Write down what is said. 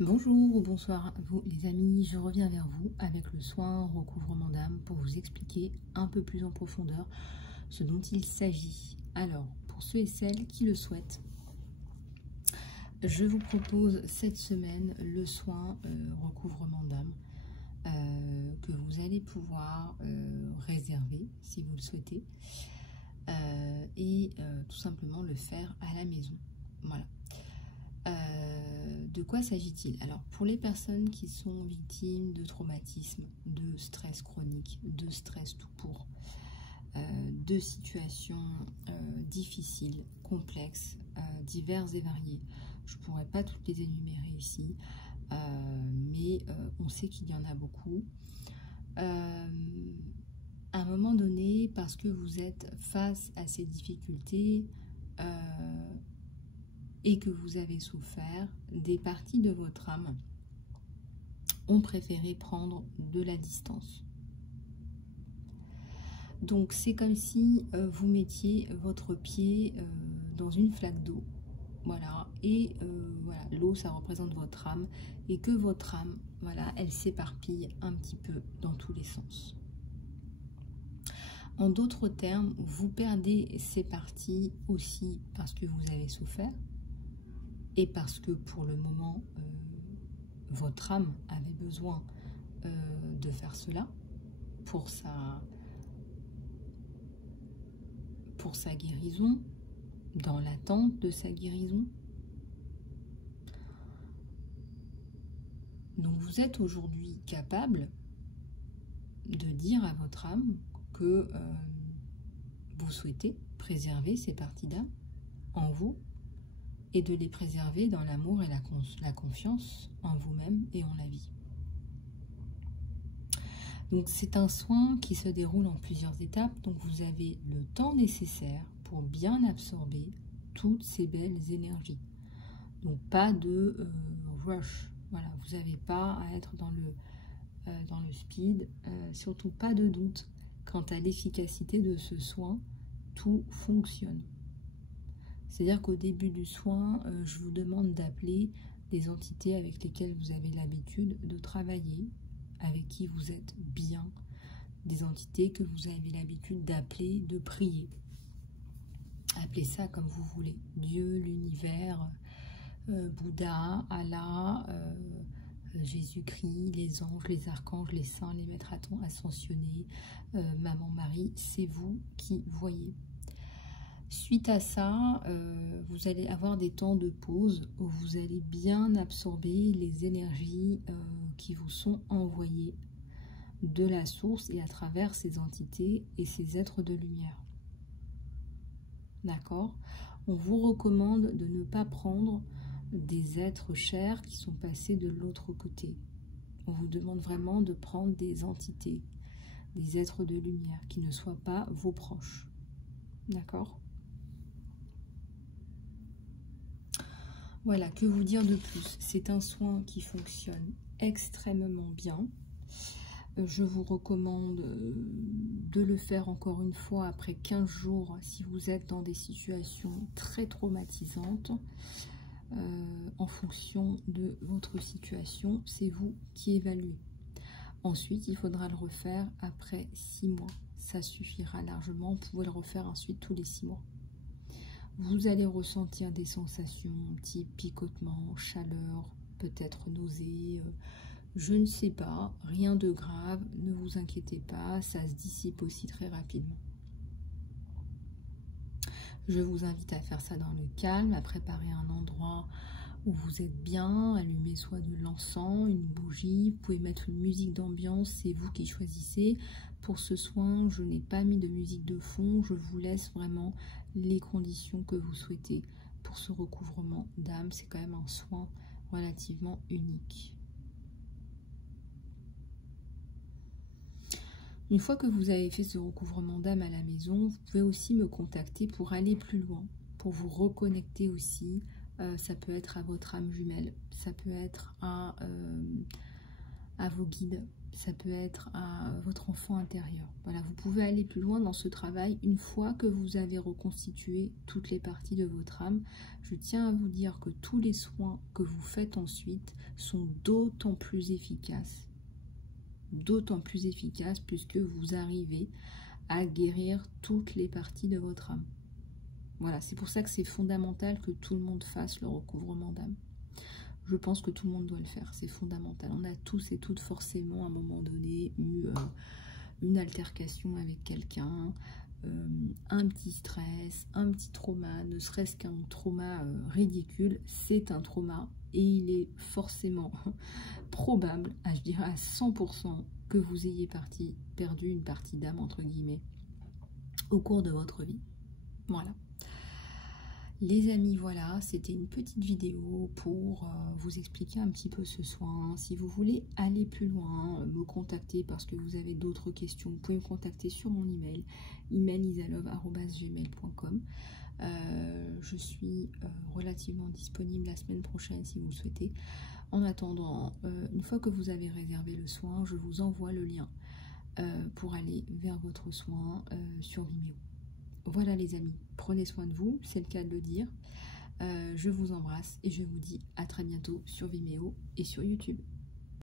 Bonjour ou bonsoir à vous les amis, je reviens vers vous avec le soin recouvrement d'âme pour vous expliquer un peu plus en profondeur ce dont il s'agit. Alors, pour ceux et celles qui le souhaitent, je vous propose cette semaine le soin recouvrement d'âme que vous allez pouvoir réserver si vous le souhaitez et tout simplement le faire à la maison. Voilà. De quoi s'agit-il? Alors, pour les personnes qui sont victimes de traumatismes, de stress chronique, de stress tout court, de situations difficiles, complexes, diverses et variées, je ne pourrais pas toutes les énumérer ici, mais on sait qu'il y en a beaucoup. À un moment donné, parce que vous êtes face à ces difficultés, et que vous avez souffert, des parties de votre âme ont préféré prendre de la distance. Donc c'est comme si vous mettiez votre pied dans une flaque d'eau, voilà, et voilà, l'eau ça représente votre âme, et que votre âme, voilà, elle s'éparpille un petit peu dans tous les sens. En d'autres termes, vous perdez ces parties aussi parce que vous avez souffert, et parce que pour le moment, votre âme avait besoin de faire cela pour sa guérison, dans l'attente de sa guérison. Donc vous êtes aujourd'hui capable de dire à votre âme que vous souhaitez préserver ces parties d'âme en vous, et de les préserver dans l'amour et la confiance en vous-même et en la vie. Donc c'est un soin qui se déroule en plusieurs étapes, donc vous avez le temps nécessaire pour bien absorber toutes ces belles énergies. Donc pas de rush, voilà, vous n'avez pas à être dans le speed, surtout pas de doute quant à l'efficacité de ce soin, tout fonctionne. C'est-à-dire qu'au début du soin, je vous demande d'appeler des entités avec lesquelles vous avez l'habitude de travailler, avec qui vous êtes bien, des entités que vous avez l'habitude d'appeler, de prier. Appelez ça comme vous voulez. Dieu, l'univers, Bouddha, Allah, Jésus-Christ, les anges, les archanges, les saints, les maîtres ascensionnés, Maman Marie, c'est vous qui voyez. Suite à ça, vous allez avoir des temps de pause où vous allez bien absorber les énergies qui vous sont envoyées de la source et à travers ces entités et ces êtres de lumière. D'accord? On vous recommande de ne pas prendre des êtres chers qui sont passés de l'autre côté. On vous demande vraiment de prendre des entités, des êtres de lumière qui ne soient pas vos proches. D'accord? Voilà, que vous dire de plus? C'est un soin qui fonctionne extrêmement bien. Je vous recommande de le faire encore une fois après 15 jours si vous êtes dans des situations très traumatisantes. En fonction de votre situation, c'est vous qui évaluez. Ensuite, il faudra le refaire après 6 mois. Ça suffira largement. Vous pouvez le refaire ensuite tous les 6 mois. Vous allez ressentir des sensations type picotement, chaleur, peut-être nausée, je ne sais pas, rien de grave, ne vous inquiétez pas, ça se dissipe aussi très rapidement. Je vous invite à faire ça dans le calme, à préparer un endroit où vous êtes bien, allumer soit de l'encens, une bougie, vous pouvez mettre une musique d'ambiance, c'est vous qui choisissez. Pour ce soin, je n'ai pas mis de musique de fond, je vous laisse vraiment les conditions que vous souhaitez pour ce recouvrement d'âme. C'est quand même un soin relativement unique. Une fois que vous avez fait ce recouvrement d'âme à la maison, vous pouvez aussi me contacter pour aller plus loin, pour vous reconnecter aussi. Ça peut être à votre âme jumelle, ça peut être à vos guides, ça peut être à votre enfant intérieur. Voilà, vous pouvez aller plus loin dans ce travail une fois que vous avez reconstitué toutes les parties de votre âme. Je tiens à vous dire que tous les soins que vous faites ensuite sont d'autant plus efficaces puisque vous arrivez à guérir toutes les parties de votre âme. Voilà, c'est pour ça que c'est fondamental que tout le monde fasse le recouvrement d'âme. Je pense que tout le monde doit le faire, c'est fondamental. On a tous et toutes forcément à un moment donné eu une altercation avec quelqu'un, un petit stress, un petit trauma, ne serait-ce qu'un trauma ridicule, c'est un trauma et il est forcément probable, je dirais à 100%, que vous ayez perdu une partie d'âme, entre guillemets, au cours de votre vie. Voilà. Les amis, voilà, c'était une petite vidéo pour vous expliquer un petit peu ce soin. Si vous voulez aller plus loin, me contacter parce que vous avez d'autres questions, vous pouvez me contacter sur mon email, isalove@gmail.com. Je suis relativement disponible la semaine prochaine si vous le souhaitez. En attendant, une fois que vous avez réservé le soin, je vous envoie le lien pour aller vers votre soin sur Vimeo. Voilà les amis, prenez soin de vous, c'est le cas de le dire. Je vous embrasse et je vous dis à très bientôt sur Vimeo et sur YouTube.